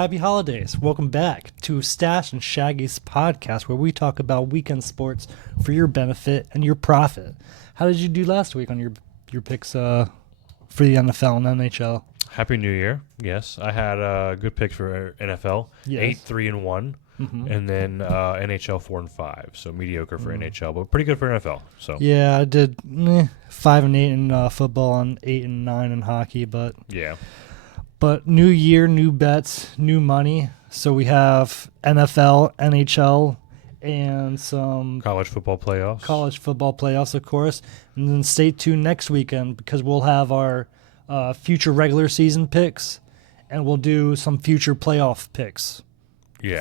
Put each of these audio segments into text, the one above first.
Happy holidays. Welcome back to Stash and Shaggy's podcast, where we talk about weekend sports for your benefit and your profit. How did you do last week on your picks for the NFL and NHL? Happy New Year. Yes, I had good picks for NFL. Yes. 8-3-1, and then NHL 4-5. So mediocre for NHL, but pretty good for NFL. So Yeah, I did 5-8 in football and 8-9 in hockey, but yeah. But new year, new bets, new money. So we have NFL, NHL, and some College football playoffs. Of course. And then stay tuned next weekend because we'll have our future regular season picks, and we'll do some future playoff picks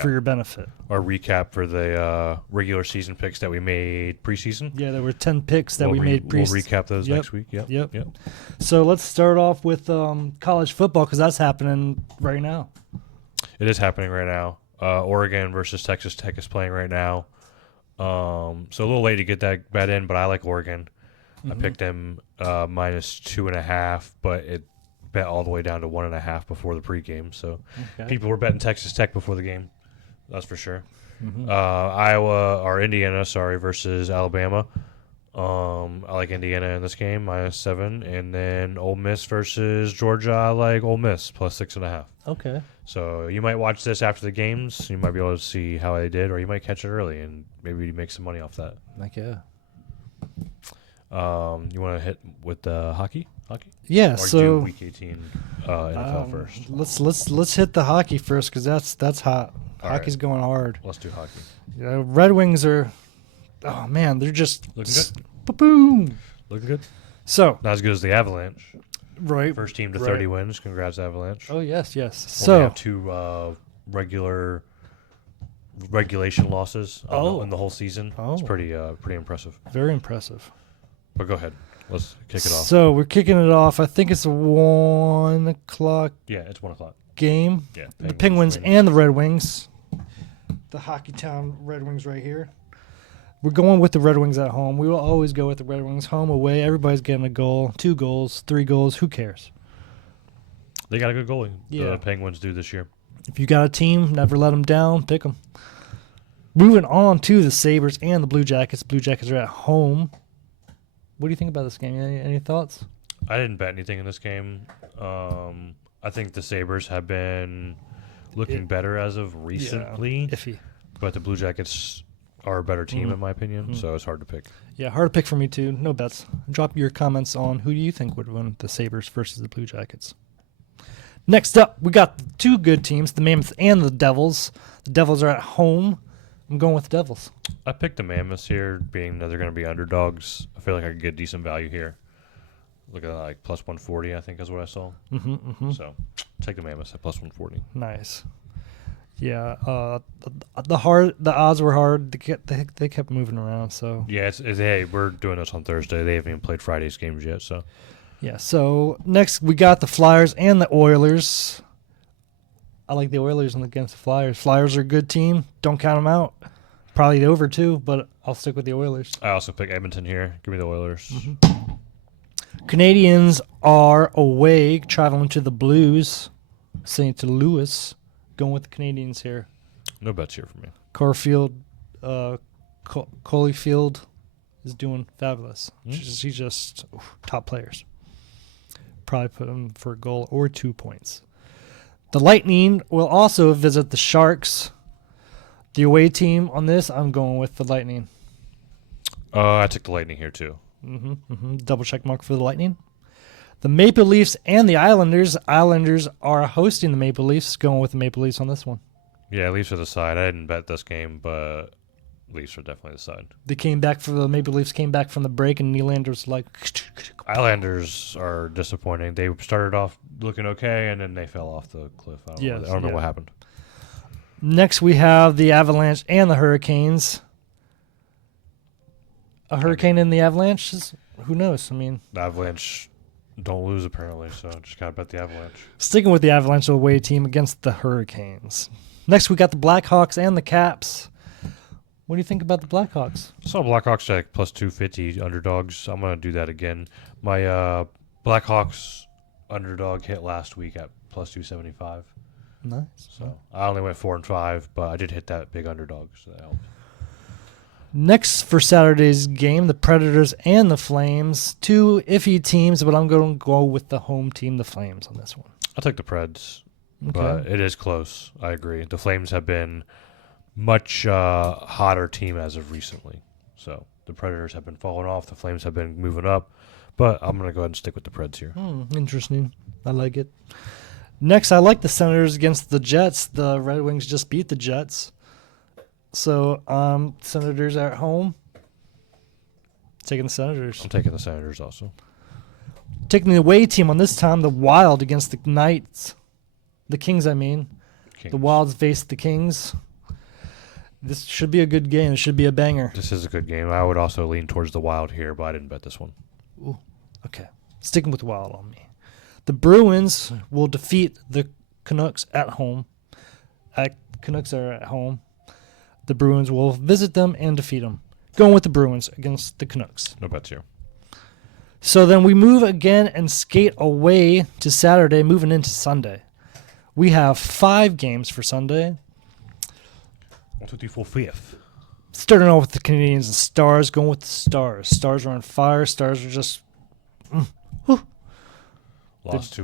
for your benefit. Our recap for the regular season picks that we made preseason. Yeah, there were 10 picks that we made preseason. We'll recap those next week. Yep. So let's start off with college football because that's happening right now. It is happening right now. Oregon versus Texas Tech is playing right now. So a little late to get that bet in, but I like Oregon. I picked them minus 2.5, but it bet all the way down to 1.5 before the pregame. So people were betting Texas Tech before the game. That's for sure. Indiana versus Alabama. I like Indiana in this game, minus 7. And then Ole Miss versus Georgia, I like Ole Miss, plus 6.5. Okay. So you might watch this after the games. You might be able to see how they did, or you might catch it early and maybe make some money off that. You want to hit with hockey? Yeah. Or so do week 18 NFL first. Let's hit the hockey first because that's hot. All Hockey's right. going hard. Let's do hockey. Red Wings are. Oh man, they're just Looking good. Boom. Looking good. So Not as good as the Avalanche. right. First team to 30 wins. Congrats, Avalanche. Oh yes. Only So have 2 regulation losses in the whole season. It's pretty impressive. very impressive. But go ahead. Let's kick it off. So we're kicking it off. I think it's a 1 o'clock Yeah, it's 1 o'clock. game. Yeah, The Penguins and the Red Wings. The Hockey Town Red Wings right here. We're going with the Red Wings at home. We will always go with the Red Wings home, away. Everybody's getting a goal, 2 goals, 3 goals. Who cares? They got a good goalie. Yeah. The Penguins do this year. If you got a team, never let them down. Pick them. Moving on to the Sabres and the Blue Jackets. Blue Jackets are at home. What do you think about this game? Any thoughts? I didn't bet anything in this game. I think the Sabres have been looking better as of recently. Yeah, iffy. But the Blue Jackets are a better team, in my opinion, so it's hard to pick. Yeah, hard to pick for me, too. No bets. Drop your comments on who do you think would win the Sabres versus the Blue Jackets. Next up, we got 2 good teams, the Mammoths and the Devils. The Devils are at home. I'm going with the Devils. I picked the Mammoths here, being that they're going to be underdogs. I feel like I could get decent value here. Look at that, like plus 140, I think is what I saw. So take the Mammoths at plus 140. Nice. Yeah, the odds were hard. They kept moving around. So Yeah, hey, we're doing this on Thursday. They haven't even played Friday's games yet. So yeah. So next we got the Flyers and the Oilers. I like the Oilers against the Flyers. Flyers are a good team. Don't count them out. Probably over too, but I'll stick with the Oilers. I also pick Edmonton here. Give me the Oilers. Canadians are away, traveling to the Blues, St. Louis. Going with the Canadians here. No bets here for me. Caulfield, Caulfield is doing fabulous. He's just top players. Probably put him for a goal or 2 points. The Lightning will also visit the Sharks. The away team on this, I'm going with the Lightning. I took the Lightning here too. Double check mark for the Lightning. The Maple Leafs and the Islanders. Islanders are hosting the Maple Leafs. Going with the Maple Leafs on this one. Yeah, Leafs are the side. I didn't bet this game, but Leafs are definitely the side. The Maple Leafs came back from the break, and Nylander's like. Islanders are disappointing. They started off looking okay, and then they fell off the cliff. I don't know what happened. Next, we have the Avalanche and the Hurricanes. A hurricane in the Avalanche? Who knows? I mean, the Avalanche don't lose apparently, so just gotta bet the Avalanche. Sticking with the Avalanche away team against the Hurricanes. Next, we got the Blackhawks and the Caps. What do you think about the Blackhawks? I saw Blackhawks at plus 250 underdogs. I'm gonna do that again. My Blackhawks underdog hit last week at plus 275. Nice. So I only went 4 and 5, but I did hit that big underdog, so that helped. Next for Saturday's game, the Predators and the Flames. Two iffy teams, but I'm going to go with the home team, the Flames, on this one. I'll take the Preds, Okay. but it is close. I agree. The Flames have been much hotter team as of recently. So the Predators have been falling off. The Flames have been moving up. But I'm going to go ahead and stick with the Preds here. Interesting. I like it. Next, I like the Senators against the Jets. The Red Wings just beat the Jets. So, Senators are at home. Taking the Senators. I'm taking the Senators also. Taking the away team on this time, the Wild against the Knights. The Kings, I mean. Kings. The Wilds face the Kings. This should be a good game. It should be a banger. This is a good game. I would also lean towards the Wild here, but I didn't bet this one. Ooh, okay. Sticking with the Wild on me. The Bruins will defeat the Canucks at home. Canucks are at home. The Bruins will visit them and defeat them. Going with the Bruins against the Canucks. No bets here. So then we move again and skate away to Saturday, moving into Sunday. We have 5 games for Sunday. 1, 2, 3, 4, 5. Starting off with the Canadians and Stars, going with the Stars. Stars are on fire. Stars are just... Lost to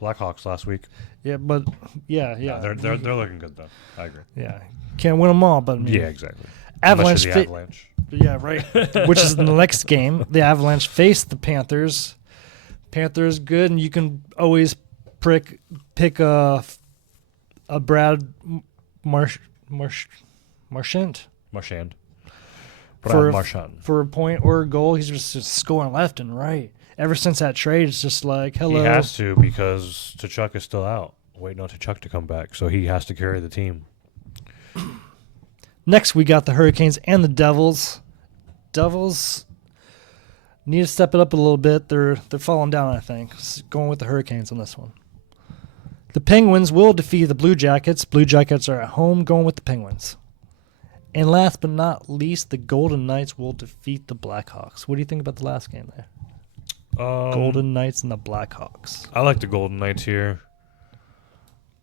Blackhawks last week. Yeah, but... Yeah. They're looking good, though. I agree. Yeah. Can't win them all, but... I mean, Yeah, exactly. Avalanche. Unless you're the Avalanche. Yeah, right. Which is the next game. The Avalanche face the Panthers. Panthers good, and you can always pick a Brad Marchand. Marchand. For a point or a goal. He's just scoring left and right. Ever since that trade, it's just like, hello. He has to because Tkachuk is still out. Waiting on Tkachuk to come back, so he has to carry the team. Next, we got the Hurricanes and the Devils. Devils need to step it up a little bit. They're falling down, I think. Going with the Hurricanes on this one. The Penguins will defeat the Blue Jackets. Blue Jackets are at home, going with the Penguins. And last but not least, the Golden Knights will defeat the Blackhawks. What do you think about the last game there? Golden Knights and the Blackhawks. I like the Golden Knights here,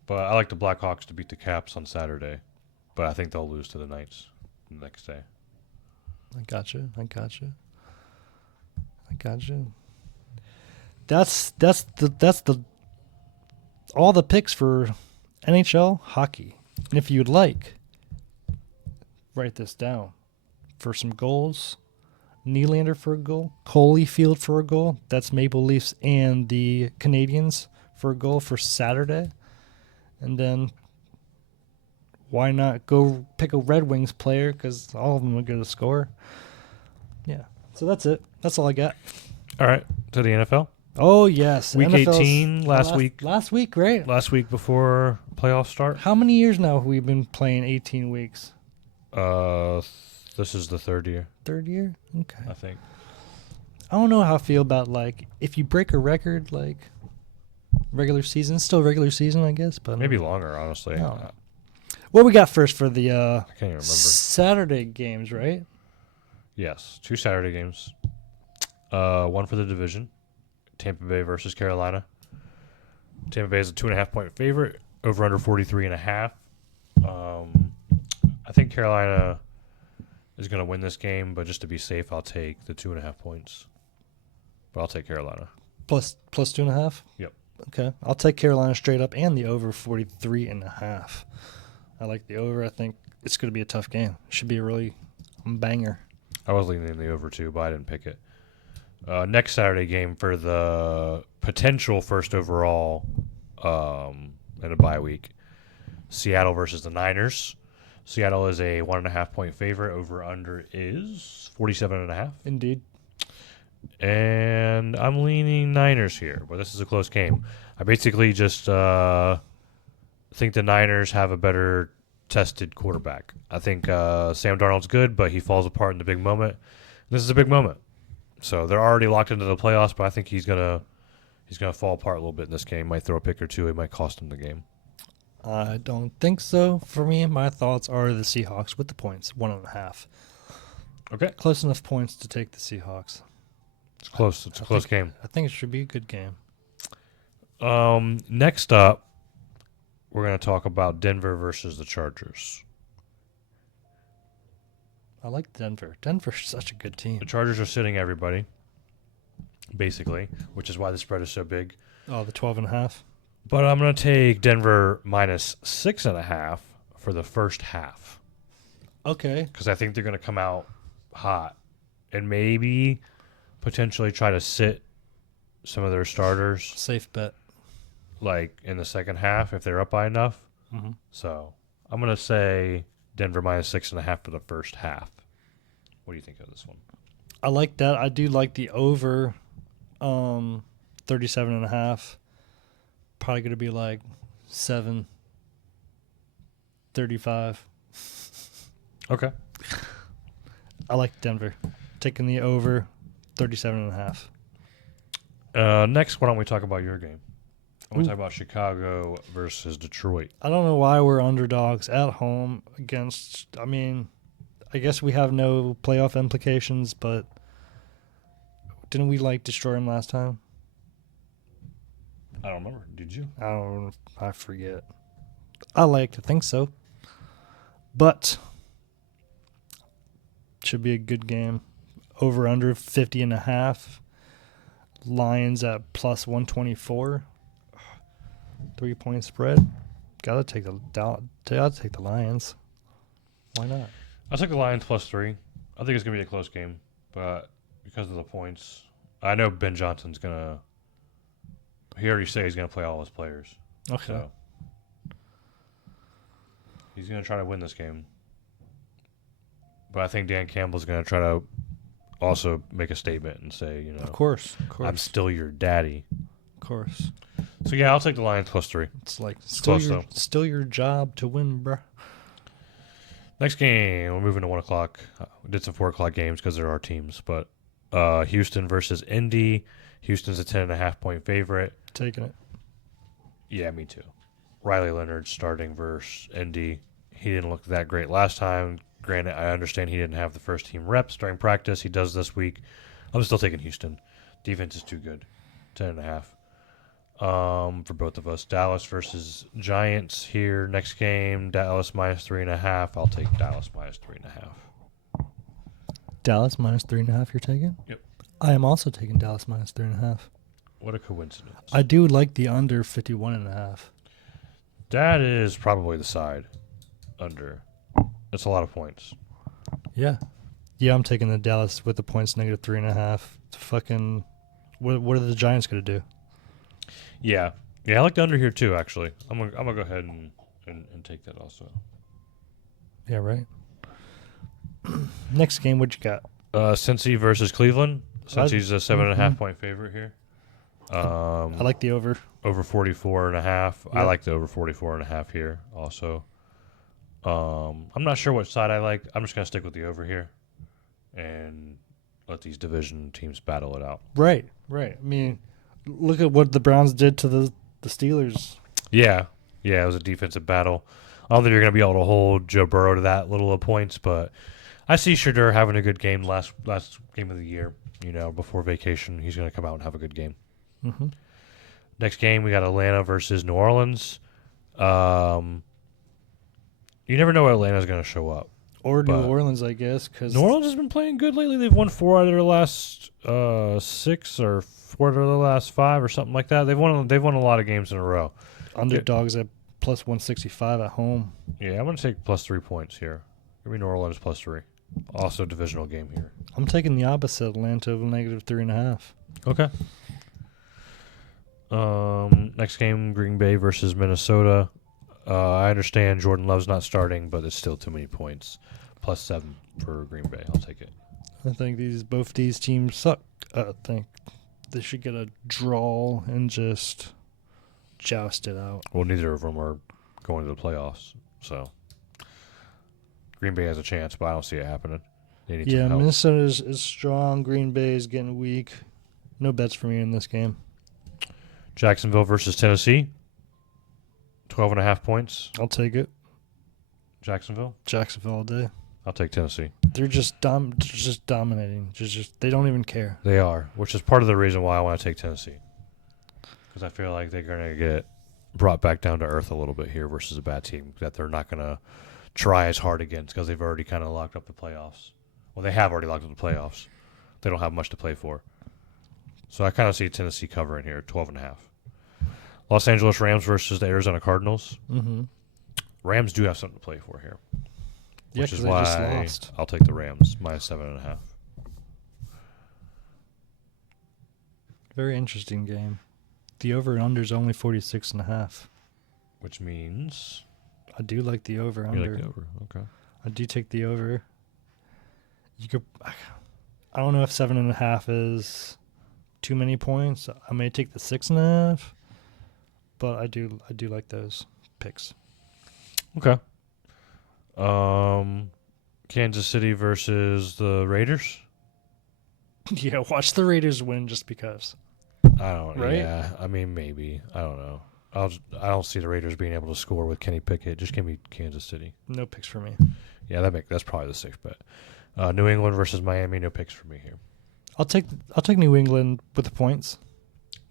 but I like the Blackhawks to beat the Caps on Saturday. But I think they'll lose to the Knights the next day. I got you. That's the all the picks for NHL hockey. And if you'd like, write this down. For some goals, Nylander for a goal, Holyfield for a goal. That's Maple Leafs and the Canadians for a goal for Saturday. And then why not go pick a Red Wings player, because all of them are going to score. Yeah. So that's it. That's all I got. All right, to the NFL. Oh, yes. Week NFL's 18 last week. Last week, great. Last week before playoffs start. How many years now have we been playing 18 weeks? This is the third year. Third year? Okay. I think. I don't know how I feel about, like, if you break a record, like, regular season. Still regular season, I guess. But maybe longer, honestly. No. What we got first for the I can't even remember. Saturday games, right? Yes, 2 Saturday games. One for the division. Tampa Bay versus Carolina. Tampa Bay is a 2.5-point favorite. Over under 43.5. I think Carolina is going to win this game, but just to be safe, I'll take the 2.5 points. But I'll take Carolina. Plus 2.5? Yep. Okay. I'll take Carolina straight up and the over 43.5. I like the over. I think it's going to be a tough game. It should be a really banger. I was leaning in the over too, but I didn't pick it. Next Saturday game for the potential first overall in a bye week. Seattle versus the Niners. Seattle is a 1.5-point favorite. Over under is 47.5. Indeed. And I'm leaning Niners here, but this is a close game. I basically just think the Niners have a better tested quarterback. I think Sam Darnold's good, but he falls apart in the big moment. This is a big moment. So they're already locked into the playoffs, but I think he's gonna fall apart a little bit in this game. Might throw a pick or two. It might cost him the game. I don't think so. For me, my thoughts are the Seahawks with the points, 1.5. Okay. Close enough points to take the Seahawks. It's close. It's a close game. I think it should be a good game. Next up, we're going to talk about Denver versus the Chargers. I like Denver. Denver's such a good team. The Chargers are sitting everybody, basically, which is why the spread is so big. Oh, the 12.5. But I'm going to take Denver minus 6.5 for the first half. Okay. Because I think they're going to come out hot and maybe potentially try to sit some of their starters Safe bet. like in the second half if they're up by enough. Mm-hmm. So I'm going to say Denver minus 6.5 for the first half. What do you think of this one? I like that. I do like the over 37.5. Probably going to be like 7:35. Okay. I like Denver. Taking the over 37.5. Next, why don't we talk about your game? I want to talk about Chicago versus Detroit. I don't know why we're underdogs at home against. I mean, I guess we have no playoff implications, but didn't we destroy them last time? I don't remember. Did you? I forget. I like to think so, but should be a good game. Over under 50.5. Lions at plus 124. 3-point spread. Gotta take the Lions. Why not? I took the Lions +3. I think it's gonna be a close game, but because of the points, I know Ben Johnson's gonna. He already said he's gonna play all his players. Okay. So he's gonna try to win this game, but I think Dan Campbell's gonna try to also make a statement and say, Of course. I'm still your daddy. Of course. So yeah, I'll take the Lions +3. It's still your job to win, bruh. Next game, we're moving to 1 o'clock. We did some 4 o'clock games because there are teams, but Houston versus Indy. Houston's a 10.5-point favorite. Taking it. Yeah, me too. Riley Leonard starting versus Indy. He didn't look that great last time. Granted, I understand he didn't have the first team reps during practice. He does this week. I'm still taking Houston. Defense is too good. 10.5. For both of us. Dallas versus Giants here. Next game, Dallas minus 3.5. I'll take Dallas minus 3.5. Dallas minus 3.5 you're taking? Yep. I am also taking Dallas minus 3.5. What a coincidence. I do like the under 51.5. That is probably the side under. That's a lot of points. Yeah. Yeah, I'm taking the Dallas with the points negative 3.5. Fucking, what are the Giants going to do? Yeah. Yeah, I like the under here too, actually. I'm gonna go ahead and take that also. Yeah, right. Next game, what you got? Cincy versus Cleveland. Cincy's a 7.5-point favorite here. I like the over. Over 44.5. Yep. I like the over 44.5 here also. I'm not sure what side I like. I'm just gonna stick with the over here and let these division teams battle it out. Right. I mean, look at what the Browns did to the Steelers. Yeah, it was a defensive battle. I don't think you're going to be able to hold Joe Burrow to that little of points, but I see Shadur having a good game last game of the year. Before vacation, he's going to come out and have a good game. Mm-hmm. Next game, we got Atlanta versus New Orleans. You never know what Atlanta's going to show up. Or New Orleans, I guess. Cause New Orleans has been playing good lately. They've won 4 out of their last 6 or 4 out of their last 5 or something like that. They've won a lot of games in a row. Underdogs at plus 165 at home. Yeah, I'm going to take +3 points here. Give me New Orleans +3. Also divisional game here. I'm taking the opposite, Atlanta of negative 3.5. Okay. Next game, Green Bay versus Minnesota. I understand Jordan Love's not starting, but it's still too many points. +7 for Green Bay. I'll take it. I think both these teams suck. I think they should get a draw and just joust it out. Well, neither of them are going to the playoffs, so Green Bay has a chance, but I don't see it happening. They need some help. Minnesota is strong. Green Bay is getting weak. No bets for me in this game. Jacksonville versus Tennessee. 12.5 points. I'll take it. Jacksonville all day. I'll take Tennessee. They're just dominating. Just they don't even care. They are, which is part of the reason why I want to take Tennessee. Because I feel like they're going to get brought back down to earth a little bit here versus a bad team that they're not going to try as hard against because they've already kind of locked up the playoffs. Well, they have already locked up the playoffs. They don't have much to play for. So I kind of see Tennessee covering here, 12.5. Los Angeles Rams versus the Arizona Cardinals. Mm-hmm. Rams do have something to play for here, Yeah, which is 'cause they just why lost. I'll take the Rams -7.5. Very interesting game. The over and under is only 46.5. Which means I do like the over you under. like the over. Okay. I do take the over. You could. I don't know if 7.5 is too many points. I may take the 6.5, but I do like those picks. Okay. Kansas City versus the Raiders. Yeah, watch the Raiders win just because. I don't. Right? Yeah. I mean, maybe. I don't know. I don't see the Raiders being able to score with Kenny Pickett. Just give me Kansas City. No picks for me. Yeah, that's probably the safe bet. New England versus Miami. No picks for me here. I'll take New England with the points.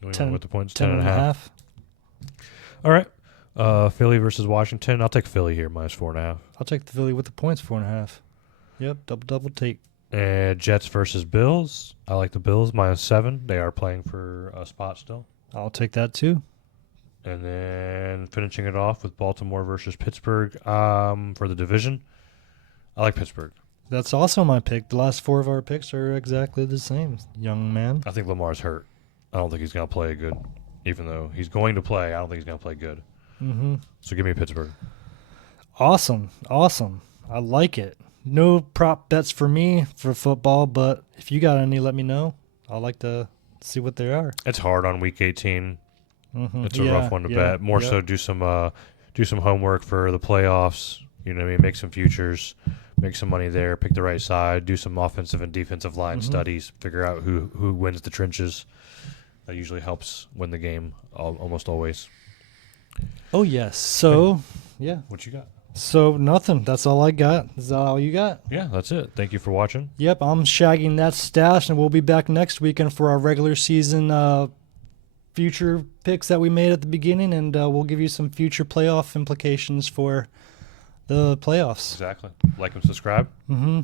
New England 10 with the points. 10.5. All right. Philly versus Washington. I'll take Philly here -4.5. I'll take the Philly with the points 4.5. Yep, double take. And Jets versus Bills. I like the Bills -7. They are playing for a spot still. I'll take that too. And then finishing it off with Baltimore versus Pittsburgh for the division. I like Pittsburgh. That's also my pick. The last 4 of our picks are exactly the same, young man. I think Lamar's hurt. I don't think he's going to play good. Even though he's going to play, I don't think he's going to play good. Mm-hmm. So give me Pittsburgh. Awesome. I like it. No prop bets for me for football, but if you got any, let me know. I'd like to see what they are. It's hard on week 18. Mm-hmm. It's a rough one to bet. More so do some homework for the playoffs. You know what I mean? Make some futures. Make some money there. Pick the right side. Do some offensive and defensive line studies. Figure out who wins the trenches. That usually helps win the game almost always. Oh, yes. So, yeah. What you got? So, nothing. That's all I got. Is that all you got? Yeah, that's it. Thank you for watching. Yep, I'm shagging that stash, and we'll be back next weekend for our regular season future picks that we made at the beginning, and we'll give you some future playoff implications for the playoffs. Exactly. Like and subscribe. Mm-hmm.